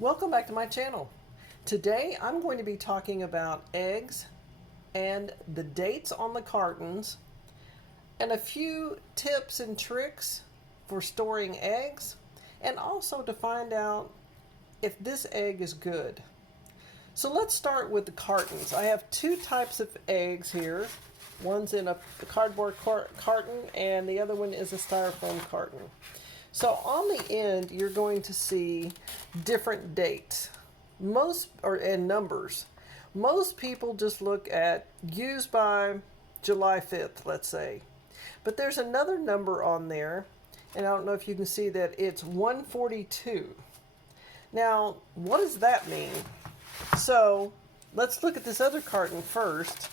Welcome back to my channel. Today I'm going to be talking about eggs and the dates on the cartons and a few tips and tricks for storing eggs, and also to find out if this egg is good. So let's start with the cartons. I have two types of eggs here. One's in a cardboard carton and the other one is a styrofoam carton. So on the end, you're going to see different dates, and numbers. Most people just look at used by July 5th, let's say. But there's another number on there, and I don't know if you can see that it's 142. Now, what does that mean? So let's look at this other carton first.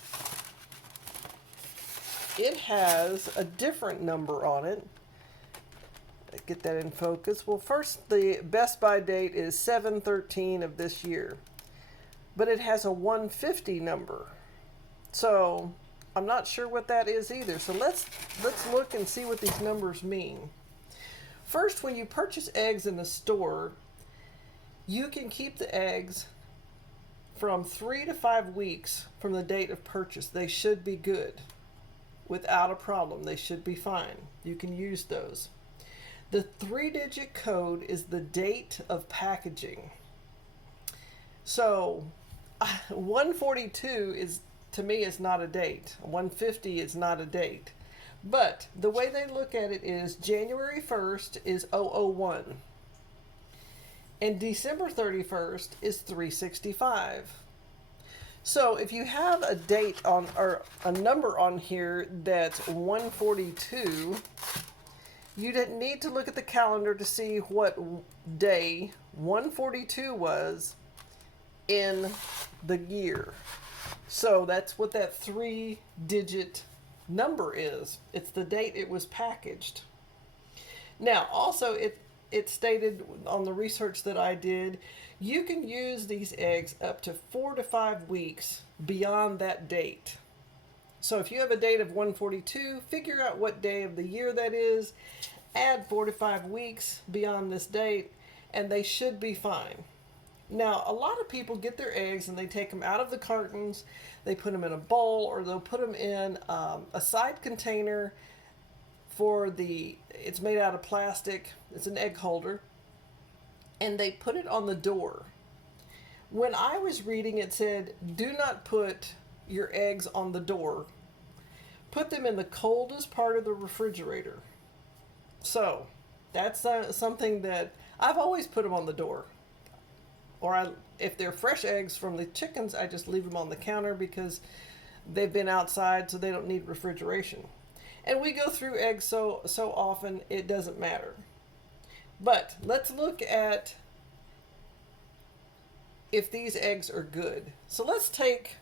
It has a different number on it. Get that in focus. Well, first, the best by date is 7/13 of this year, but it has a 150 number. So I'm not sure what that is either. So let's look and see what these numbers mean. First, when you purchase eggs in the store, you can keep the eggs from 3 to 5 weeks from the date of purchase. They should be good without a problem. They should be fine. You can use those. The 3-digit code is the date of packaging. So 142 is, to me, is not a date. 150 is not a date. But the way they look at it is January 1st is 001. And December 31st is 365. So if you have a date on, or a number on here that's 142, you didn't need to look at the calendar to see what day 142 was in the year. So that's what that 3-digit number is. It's the date it was packaged. Now, also, it stated on the research that I did, you can use these eggs up to 4 to 5 weeks beyond that date. So if you have a date of 142, figure out what day of the year that is, add 4 to 5 weeks beyond this date, and they should be fine. Now, a lot of people get their eggs and they take them out of the cartons, they put them in a bowl, or they'll put them in a side container it's made out of plastic, it's an egg holder, and they put it on the door. When I was reading, it said, do not put your eggs on the door. Put them in the coldest part of the refrigerator. So that's something that I've always put them on the door. Or if they're fresh eggs from the chickens, I just leave them on the counter because they've been outside, so they don't need refrigeration. And we go through eggs so often, it doesn't matter. But let's look at if these eggs are good. So let's take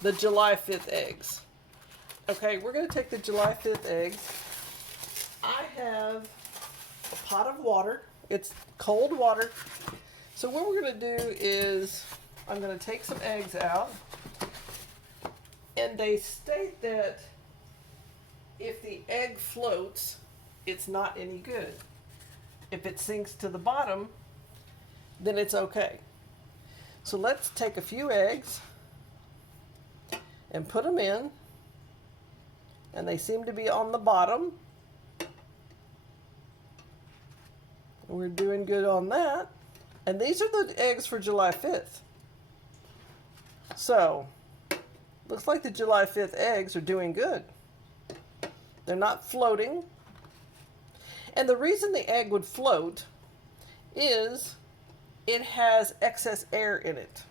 the July 5th eggs. Okay, we're going to take the July 5th eggs. I have a pot of water. It's cold water. So what we're going to do is I'm going to take some eggs out. And they state that if the egg floats, it's not any good. If it sinks to the bottom, then it's okay. So let's take a few eggs and put them in, and they seem to be on the bottom. We're doing good on that. And these are the eggs for July 5th. So, looks like the July 5th eggs are doing good. They're not floating. And the reason the egg would float is it has excess air in it.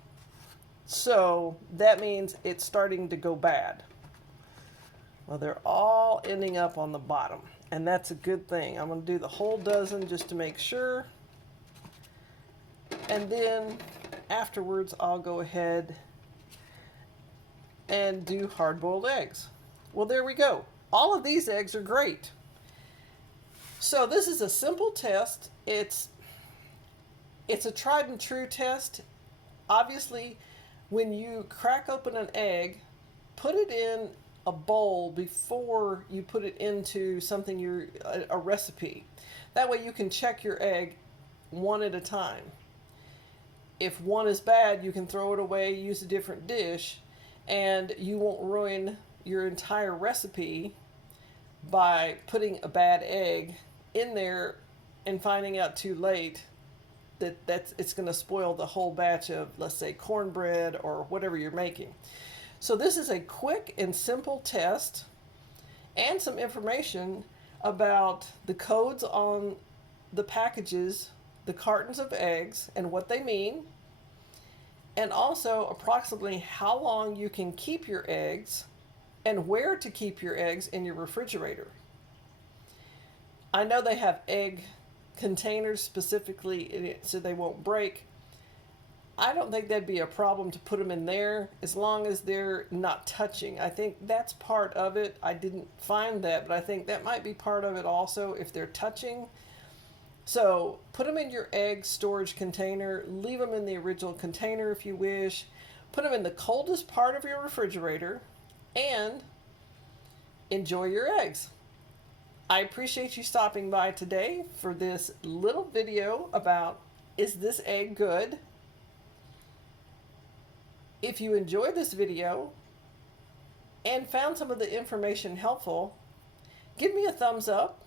So that means it's starting to go bad. Well, they're all ending up on the bottom, and that's a good thing. I'm going to do the whole dozen just to make sure. And then afterwards, I'll go ahead and do hard-boiled eggs. Well, there we go. All of these eggs are great. So this is a simple test. It's a tried and true test. Obviously, when you crack open an egg, put it in a bowl before you put it into something a recipe. That way you can check your egg one at a time. If one is bad, you can throw it away, use a different dish, and you won't ruin your entire recipe by putting a bad egg in there and finding out too late that it's going to spoil the whole batch of, let's say, cornbread or whatever you're making. So this is a quick and simple test and some information about the codes on the packages, the cartons of eggs, and what they mean, and also approximately how long you can keep your eggs and where to keep your eggs in your refrigerator. I know they have egg containers specifically in it so they won't break. I don't think that'd be a problem to put them in there as long as they're not touching. I think that's part of it. I didn't find that, but I think that might be part of it also if they're touching. So put them in your egg storage container, leave them in the original container if you wish, put them in the coldest part of your refrigerator, and enjoy your eggs. I appreciate you stopping by today for this little video about, is this egg good? If you enjoyed this video and found some of the information helpful, give me a thumbs up,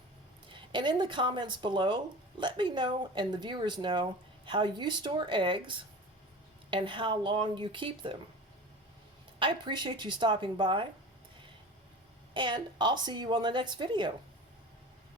and in the comments below, let me know and the viewers know how you store eggs and how long you keep them. I appreciate you stopping by, and I'll see you on the next video.